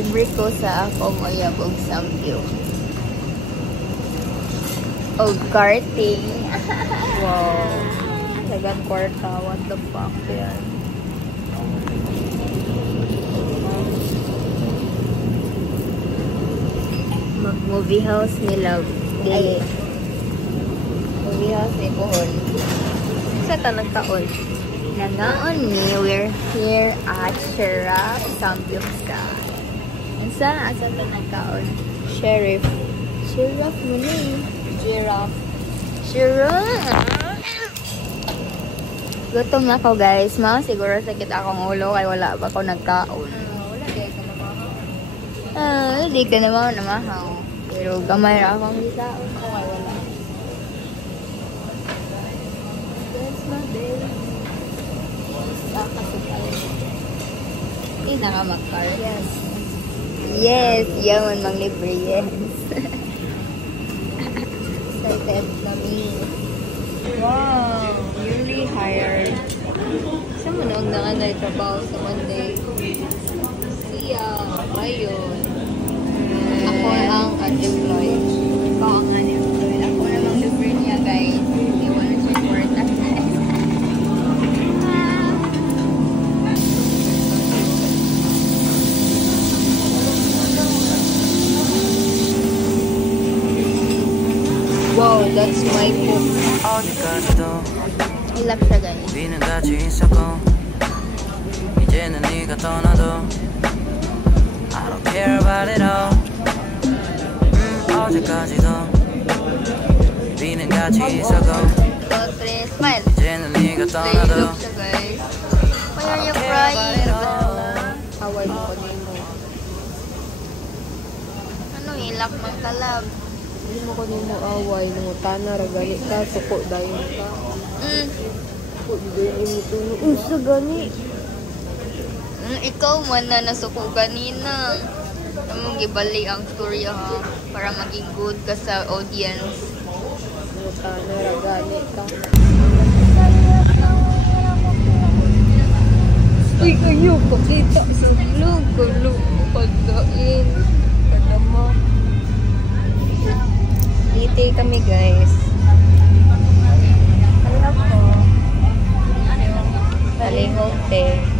libre ko sa akong uyabog samgyup. O karting. Wow. Dagan kwarta. What the fuck yan? Mag-movie house nila. Dili. Movie house ni Pohon. Sa tanang taon. Nanaon ni, we're here at Sheriff Samgyupsal. Asa tanang taon? Sheriff mo ni. Sheriff. Gutom na ako guys. Siguro sakit akong ulo kaya wala ba ako nagkaon. Wala din ka namahaw. Hindi ka namahaw. Pero gamay ra akong gisaon ko kaya wala. That's my baby. Hindi na ka mag-car. Yes. Yaman mang libre. Yes. Excited kami. Wow. Newly hired. Saan mo noong nanganay trabaho sa Monday? Siya. Ayun. Ako ang unemployed. Ikaw ang unemployed. Ako namang libre niya guys. Hindi mo na support na guys. Wow, that's my book. Ilap siya guys. I don't care about it all. 어제까지도 비는 같이 있었고 Smile. 이제는 네가 떠나도 Look siya guys. Why are you crying? Away mo ko nimo. Ano ilak man kalab? Hindi mo ko nimo away. Nangutana, ragali ka, suko dayon ka. Suko dayon mo tuno. Usa gani. Ikaw man na nasuko kanina. Among gibali ang storya ha. Para maging good ka sa audience. Nangutana, ragali ka. Uy, kayo, pakita sa vlog. Kalo, pagdain. Kadama. Dito kami guys. Hello po. Talihote.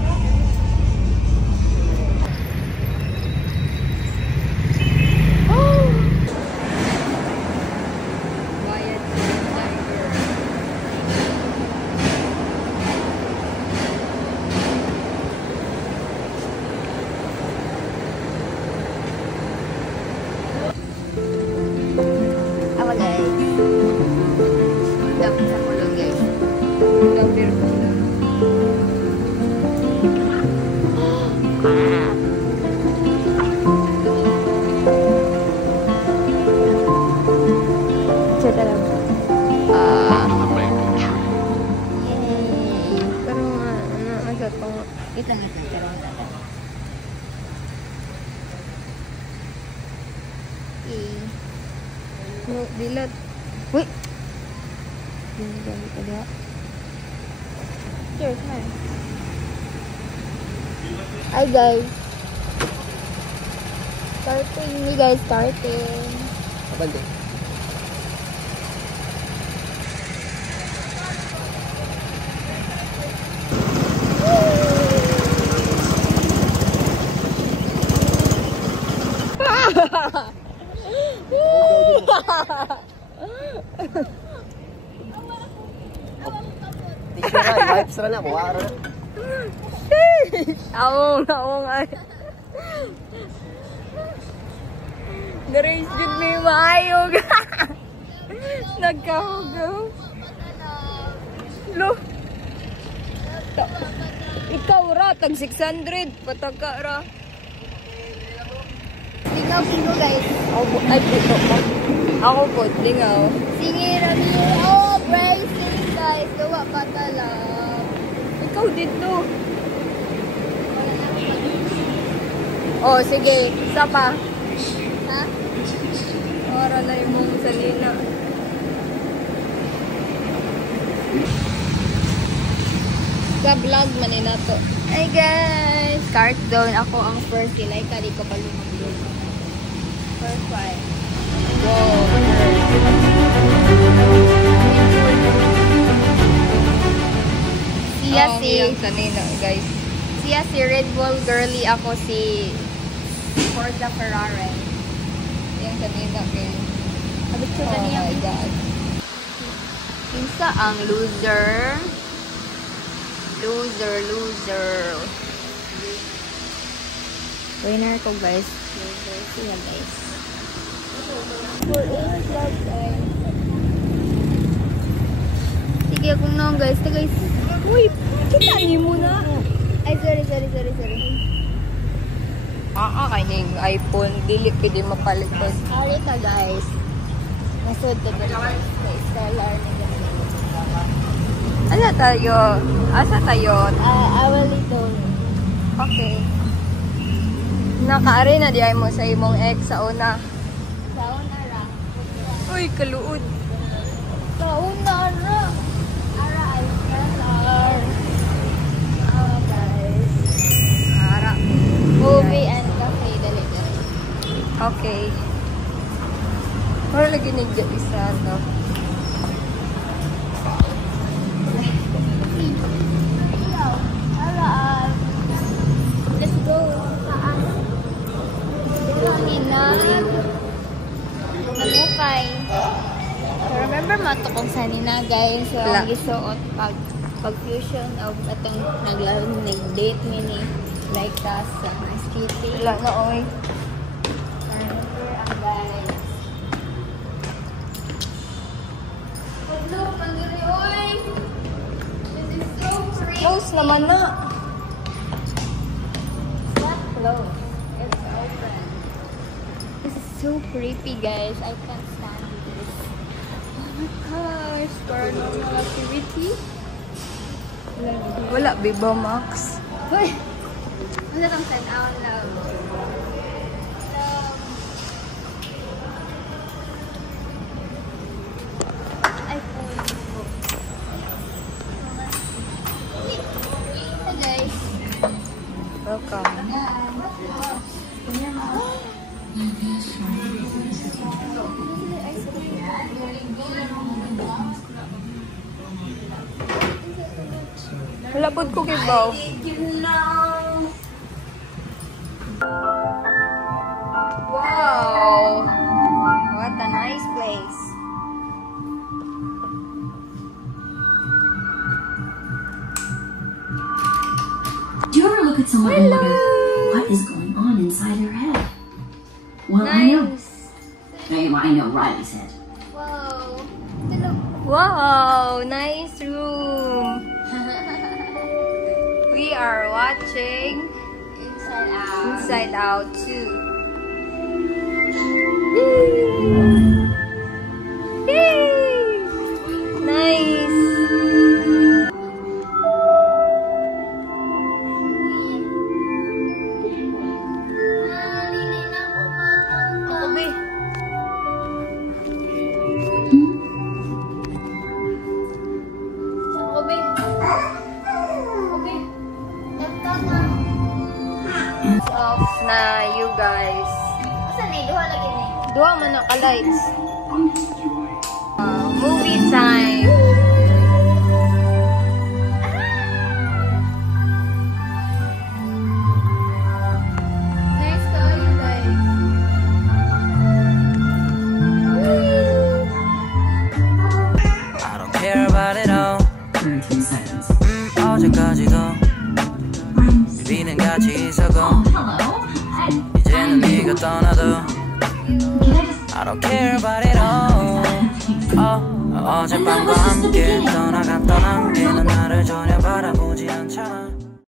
Kita na sa karong data. No, dilat. Uy! Dilat ka diha. Cheers, man. Hi guys. Starting ni guys, starting. Abante. Vibes ra na mo ara. Awong ay. Narais jud may maayog. Nagkahugaw. Lo. Ikaw ra tag 600 pataka ra. Lingaw ko guys. Ay puto mo. Ako po lingaw. Sige Rami. Oh, bracing guys. Gawa pa tala. Ikaw dito. Oh, sige. Isa pa. Ha? Para na yung mong salina. Ka-vlog man na to. Hi guys! Cart down. Ako ang first. Kilay ka. Di ko pa lumag-vlog. First one. Wow. Siya si... kanina guys. Siya si Red Bull girly. Ako si... Forza Ferrari. Yung kanina guys. Oh my God. Kinsa ang loser? Loser. Winner ko guys. Loser siya guys. For is love guys. Sige akong naong guys. Guys. Uy! Kita niyo muna. Ay, sorry. Kaining iPhone. Dili ka di mapalit ko. Sorry ka guys. Nasod ka ba? Stellar na guys. Asa tayo? Awalito. Okay. Nakaari na di ay mo sa imong ex sa una. Sa una ra. Uy, kaluod. Sa una ra. Ara ay stellar. Guys. Ara. Movie and cafe. Dali. Okay. Wala lagi nagdya isa to. Let's go. Saan? Namukay. So, remember mato kung sanina guys. So, ang gisuot pag-fusion of atong nag-date mini like tas sa skating. Wala na oy. Remember ang guys. Look, pandiri oy. This is so pretty. Close naman na. Close. It's open. This is so creepy, guys. I can't stand this. Oh my gosh. Paranormal activity. Wala, Biba Max. Uy! Wala kang tanaw na. Hi, guys. Welcome. Wala po ko kibaw. Wow! What a nice place. Do you ever look at someone and wonder what is going on inside their head? Well, Nice. I know Riley's head. Wow. Wow, nice room. We are watching Inside Out 2. Yay! Nice. Off na you guys. Duha man na ka-lights. Movie time. Nice to you guys. I don't care about it all. 13 seconds. 어제까지도 비비는 같이 있었고 Hello. 이제는 네가 떠나도 I don't care about it all. 어젯밤과 함께 떠나갔던 함께는 나를 전혀 바라보지 않잖아.